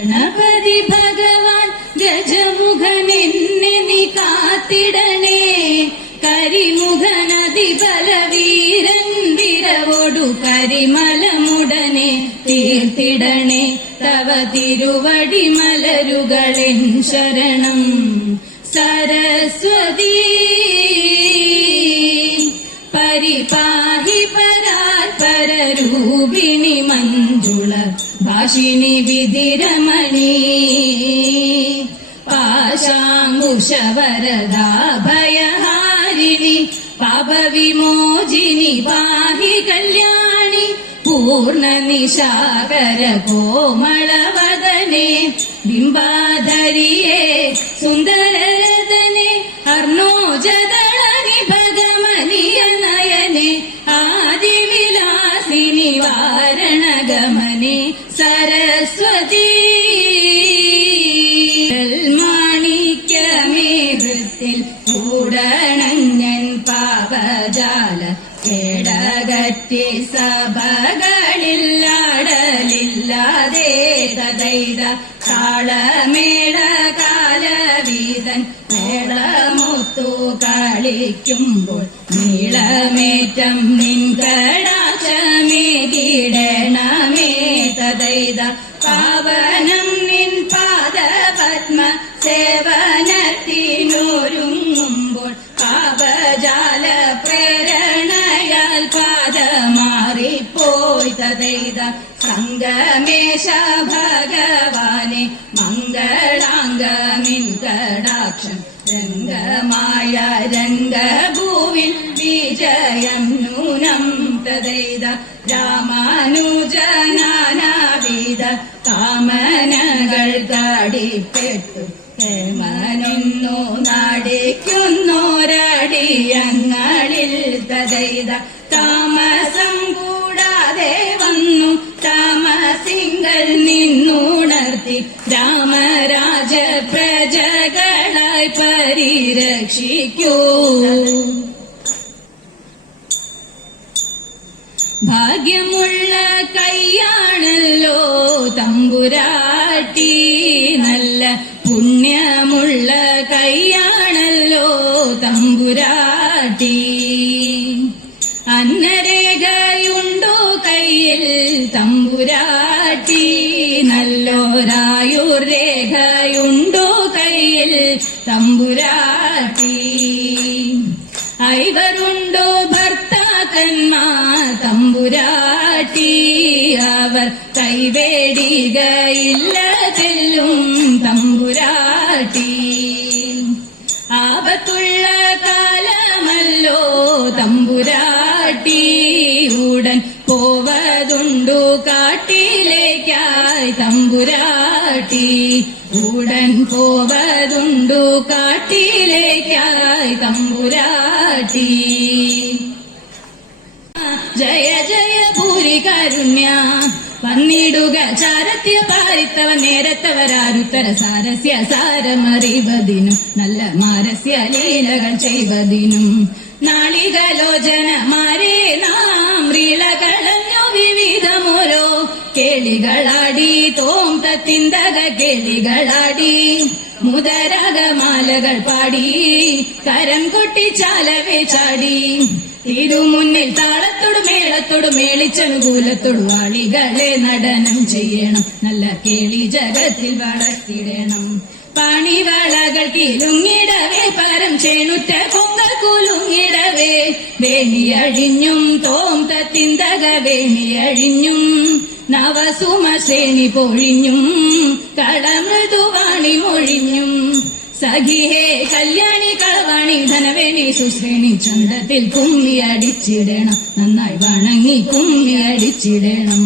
ഗണപതി ഭഗവാൻ ഗജമുഖനെന്നെ നീ കാത്തിടണേ. കരിമുഖനതിബലവീരൻ വിരവോടു കരിമലമുടനെ തീർത്തിടണേ. തവ തിരുവടി മലരുകളെൻ ശരണം. സരസ്വതീ പരിപാഹി പരാത്പരരൂപിണി മഞ്ജുള ഭാഷിണി വിധിരമണി. പാശാങ്കുശവരദാഭയഹാരിണി പാപവിമോചിനി പാഹി കല്യാണി. പൂർണ്ണനിശാകര കോമളവദനെ ബിംബാധരിയേ സുന്ദരരതനെ. അർണോജദളനി ഭഗമനിയ നയനെ ആദിവിലാസിനി വാരണഗമനെ. സരസ്വതീ മാണിക്യമേ വൃത്തിൽ കൂടണഞ്ഞൻ പാപജാല കേടകറ്റി സഭകളില്ലാടലില്ലാതെ തദൈത താളമേള കാലവീതൻ മേളമുത്തു കളിക്കുമ്പോൾ നീളമേറ്റം നിൻ കടാക്ഷമേ കീടണമേ തദൈത പാവനം നിൻ പാദപത്മ സേവനത്തിനൊരുങ്ങുമ്പോൾ പാപജാല പ്രേരണയാൽ പാദമാറിപ്പോയി തദൈത സംഗമേശ ഭഗവാനെ മംഗളാംഗമിൻ കടാക്ഷം. രംഗമായ രംഗഭൂവിൽ വിജയം നൂനം തദൈത രാമാനുജനാനാവിധ കാമനകൾ തടിപ്പെട്ടു ഹേമനൊന്നു നാടിക്കുന്നോരടിയങ്ങളിൽ തദൈത താമസം കൂടാതെ വന്നു താമസിങ്കൽ നിന്നുണർത്തി രാമരാജ പ്രജകളായി പരിരക്ഷിക്കൂ. ഭാഗ്യമുള്ള കൈയാണല്ലോ തമ്പുരാട്ടി, നല്ല പുണ്യമുള്ള കൈയാണല്ലോ തമ്പുരാട്ടി. അന്നരേഖയുണ്ടോ കയ്യിൽ തമ്പുരാട്ടി, നല്ലോരായുരേഖയുണ്ടോ കയ്യിൽ തമ്പുരാട്ടി. ഐവരുണ്ടോ ഭർത്താക്കന്മാർ തമ്പുരാട്ടി, അവർ കൈവേടികയില്ല ചെല്ലും തമ്പുരാട്ടി. ആപത്തുള്ള കാലമല്ലോ തമ്പുരാട്ടി, ഉടൻ പോവതുണ്ടു കാട്ടിലേക്കായി തമ്പുരാട്ടി. ഉടൻ പോവതുണ്ടു കാട്ടിലേക്കായി തമ്പുരാട്ടി. ജയ ജയ ഭൂരി കാരുണ്യ വന്നിടുക ചാരത്യ പാരിത്തവ നേരത്തവരാരുത്തര സാരസ്യ സാരമറിവതിനും നല്ല മാരസ്യ ലീലകൾ ചെയ്വതിനും. നാളികലോചനമാരെ നാം റീളകളഞ്ഞു വിവിധമോരോ കേളികളാടി തോം തത്തിന്തക കേളികളാടി. മുദരകമാലകൾ പാടി കരം കൊട്ടി ചാലവേ ചാടി. തിരുമുന്നിൽ താളത്തോട് മേളത്തോട് മേളിച്ചനുകൂലത്തോട് വാളികളെ നടനം ചെയ്യണം, നല്ല കേളി ജഗത്തിൽ വളർത്തിടണം. പാണിവളകൾ കിലുങ്ങിടവേ പരം ചേണുറ്റ പൊങ്കൽ കുലുങ്ങിടവേ വേണിയഴിഞ്ഞും തോം തത്തിന്തക വേണിയഴിഞ്ഞും. നവസുമശ്രേണി പൊഴിഞ്ഞും കളമൃദുവാണി മൊഴിഞ്ഞും. സഖിഹേ കല്യാണി കളവാണി ധനവേണി സുശ്രേണി ചന്തത്തിൽ കുമ്മി അടിച്ചിടണം, നന്നായി വണങ്ങി കുമ്മി അടിച്ചിടണം.